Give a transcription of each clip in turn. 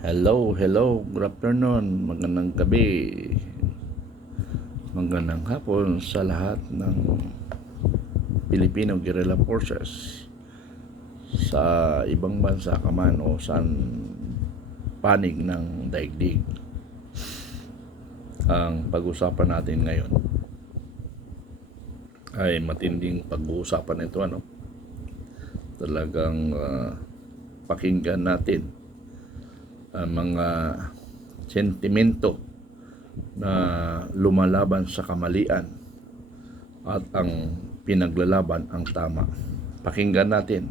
Hello, hello, good afternoon, magandang gabi, magandang hapon sa lahat ng Filipino Guerrilla Forces sa ibang bansa ka man o saan panig ng daigdig. Ang pag-usapan natin ngayon ay matinding pag-uusapan ito ano. Talagang ah, pakinggan natin ang mga sentimento na lumalaban sa kamalian at ang pinaglalaban ang tama. Pakinggan natin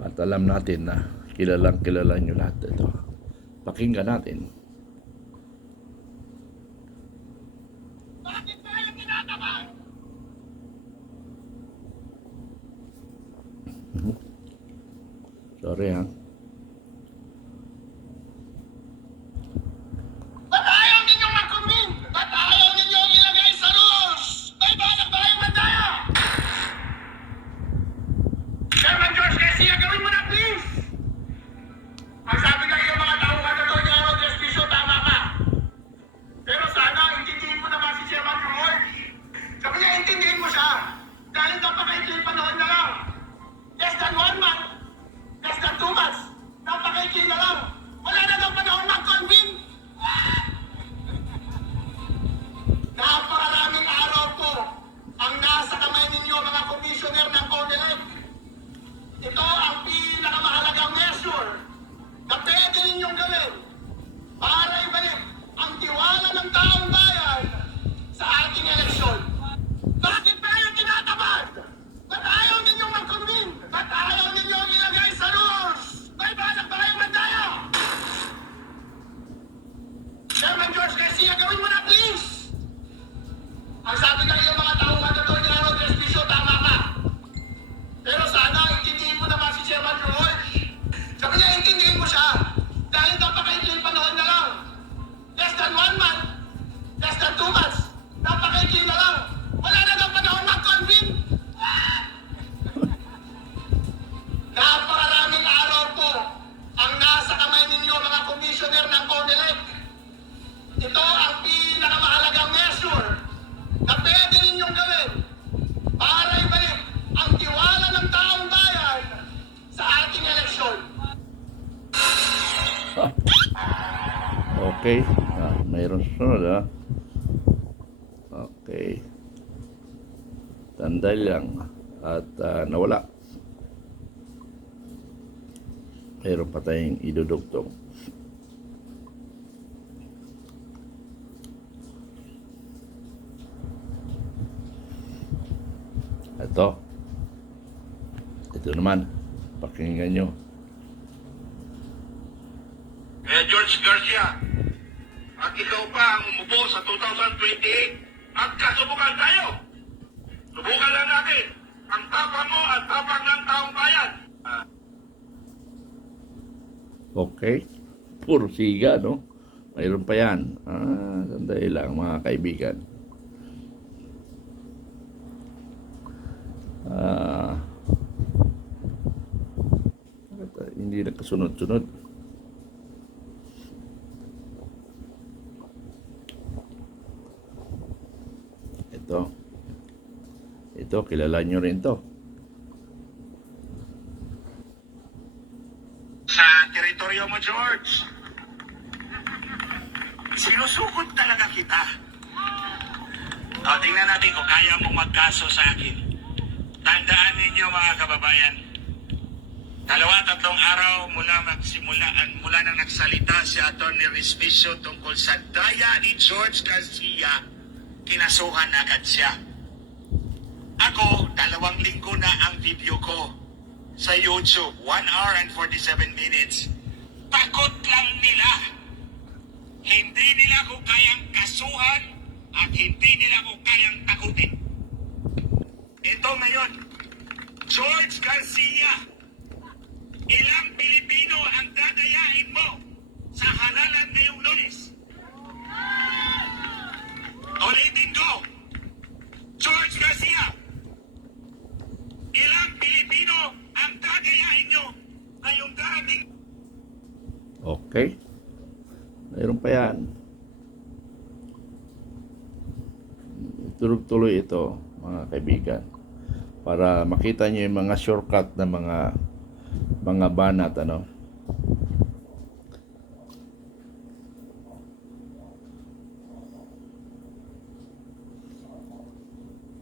at alam natin na kilalang kilala nyo lahat ito. Pakinggan natin. Bakit tayo tinatabang? Sorry ha. Okay. Ah, mayroon sunod ha. Okay. Tandal lang. At ah, nawala. Mayroon pa tayong idudugtong. Ito. Ito naman. Pakinggan nyo. 2028 at kasubukan tayo. Subukan lang natin ang tapang mo at tapang ng taong bayan. Okay. Puro siga, no? Mayroon pa yan. Ah, sandali lang, mga kaibigan. Ah, hindi nagkasunod-sunod. Ito. Ito, kilala nyo rin to. sa teritoryo mo, George. Sinusukot talaga kita. O, tingnan natin kung kaya mong magkaso sa akin. Tandaan ninyo mga kababayan, dalawa tatlong araw mula magsimulaan, mula nang nagsalita si Atty. Respicio tungkol sa daya ni George Garcia, kinasuhan agad siya. Ako, dalawang linggo na ang video ko sa YouTube. 1 hour and 47 minutes. Takot lang nila. Hindi nila ko kayang kasuhan at hindi nila ko kayang takutin. Ito ngayon, George Garcia, ilang Pilipino ang dadayain mo sa halalan ngayong lunes? Ulitin ko, George Garcia, ilang Pilipino ang dadayain nyo Okay. Mayroon pa yan. Tuloy-tuloy ito, mga kaibigan. Para makita nyo yung mga shortcut na mga mga banat, ano.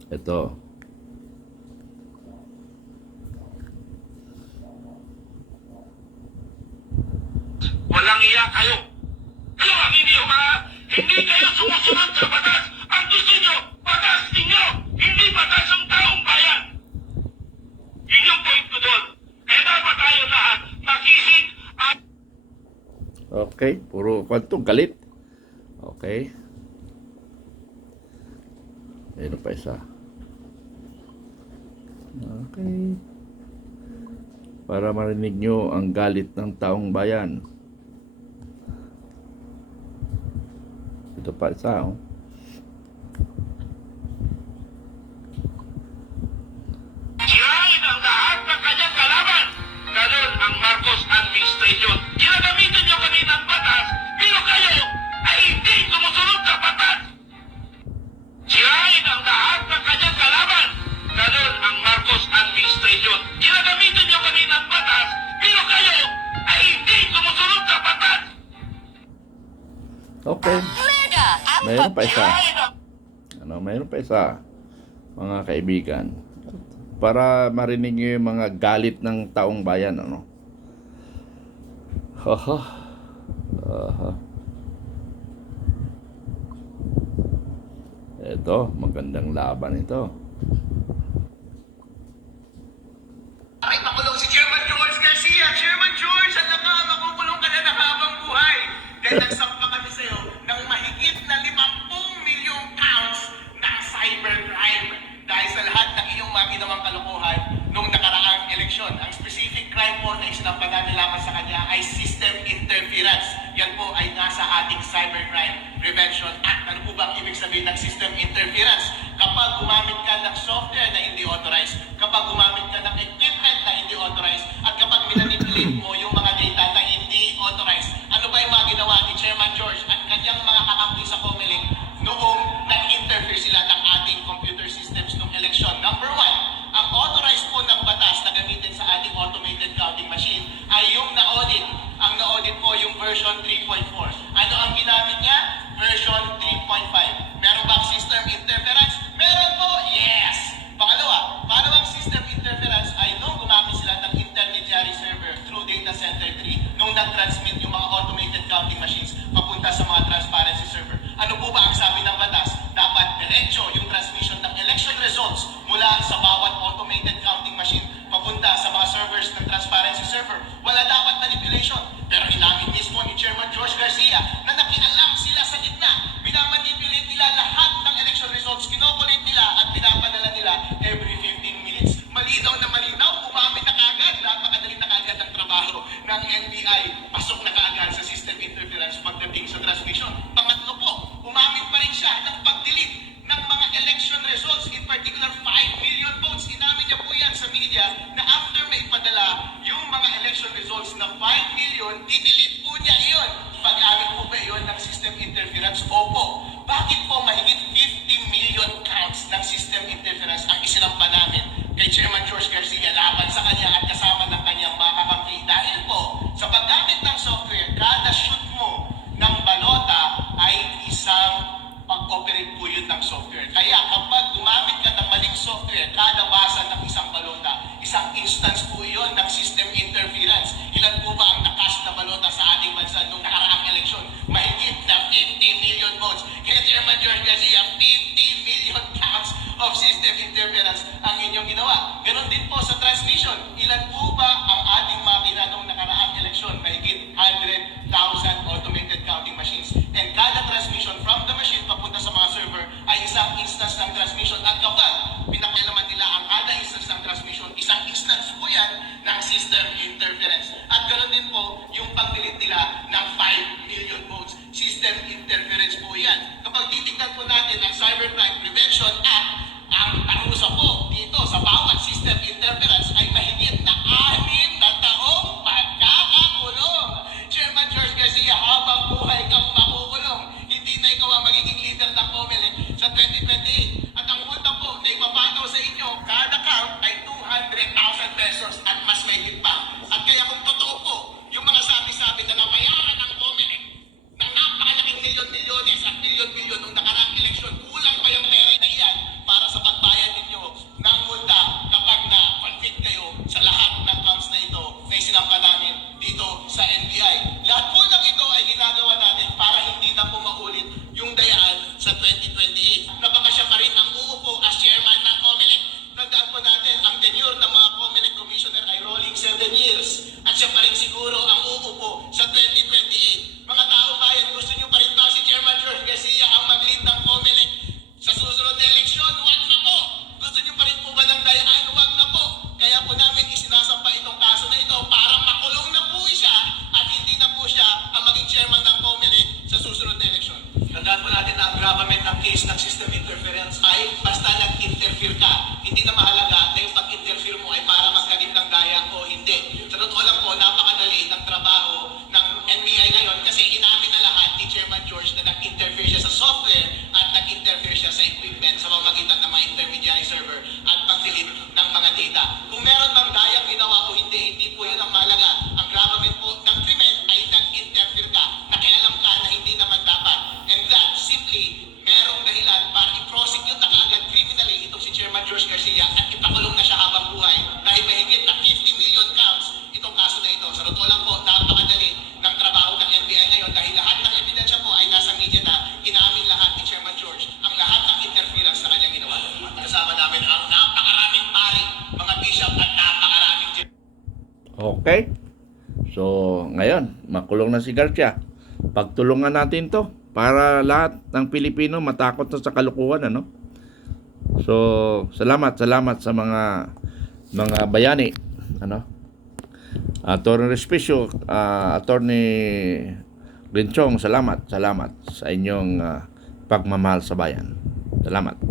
Ito. Walang iya kayo. Kayo ang hindi uma, hindi kayo sumusunod sa batas. Ang gusto nyo, batas ninyo, hindi batas ng taong bayan. Yun yung point ko doon. Kaya dapat tayo lahat makisig at Okay, puro kwanto galit. Okay. Meron pa isa. Okay. Para marinig nyo ang galit ng taong bayan. Ito pa isa, oh. Marcos administration. Ginagamitan nyo kanina ang batas, administration. Ginagamitan nyo kanina ang batas, pero kayo ay hindi sumusunod sa batas. Okay. Mayroon pa isa. Ano, mayroon pa isa, mga kaibigan. Para marinig nyo yung mga galit ng taong bayan, ano. Haha. Aha. Ito, magandang laban ito. Ay, makulong si Chairman George Garcia. Chairman George, ang laka, makukulong ka na ng habang buhay. Dahil nagsampa kami sa'yo ng mahigit na 50 milyong counts ng cybercrime. Dahil sa lahat ng iyong mga ginawang kalokohan nung nakaraang eleksyon. Ang specific crime po na isinampa namin lamang sa kanya ay system interference. Yan po ay nasa ating Cybercrime Prevention Act. Ano po ba ang ibig sabihin ng system interference? Kapag gumamit ka ng software na hindi authorized, kapag gumamit machine ay yung na-audit. Ang na-audit po yung version 3.4. Ano ang ginamit niya? Version 3.5. Meron bang system interference? Meron po! Yes! Pangalawa, paano ang system interference ay nung gumamit sila ng intermediary server through data center 3 nung nag-transmit yung mga automated counting machines papunta sa mga transparency server. Ano po ba ang sabi ng batas? Dapat diretso yung transmission ng election results mula sa bawat automated counting machine papunta transparency server. Wala dapat manipulation. Pero inamin mismo ni Chairman George Garcia na nakialam sila sa gitna. Minamanipulate nila lahat ng election results. Kinokolate nila at pinapadala nila every 15 minutes. Malinaw na malinaw, umamit na kaagad. Napakadali na kaagad ang trabaho ng NBI. Pasok na kaagad sa system interference pagdating sa transmission. Pangatlo po, umamit pa rin siya ng pag-delete ng mga election results, in particular 5 million votes. Inamin niya po yan sa media na after may padala yung mga election results na 5 million, didelete po niya iyon. Pag-amin po ba iyon ng system interference? Opo. Bakit po mahigit 50 million counts ng system interference ang isinampa interference ang inyong ginawa. Ganon din po sa transmission. Ilan po ba So, ngayon, makulong na si Garcia. Pagtulungan natin to para lahat ng Pilipino matakot na sa kalukuhan. Ano? So, salamat, salamat sa mga mga bayani. Ano? Attorney Respecio, uh, ah, Attorney Rinchong, salamat, salamat sa inyong uh, pagmamahal sa bayan. Salamat.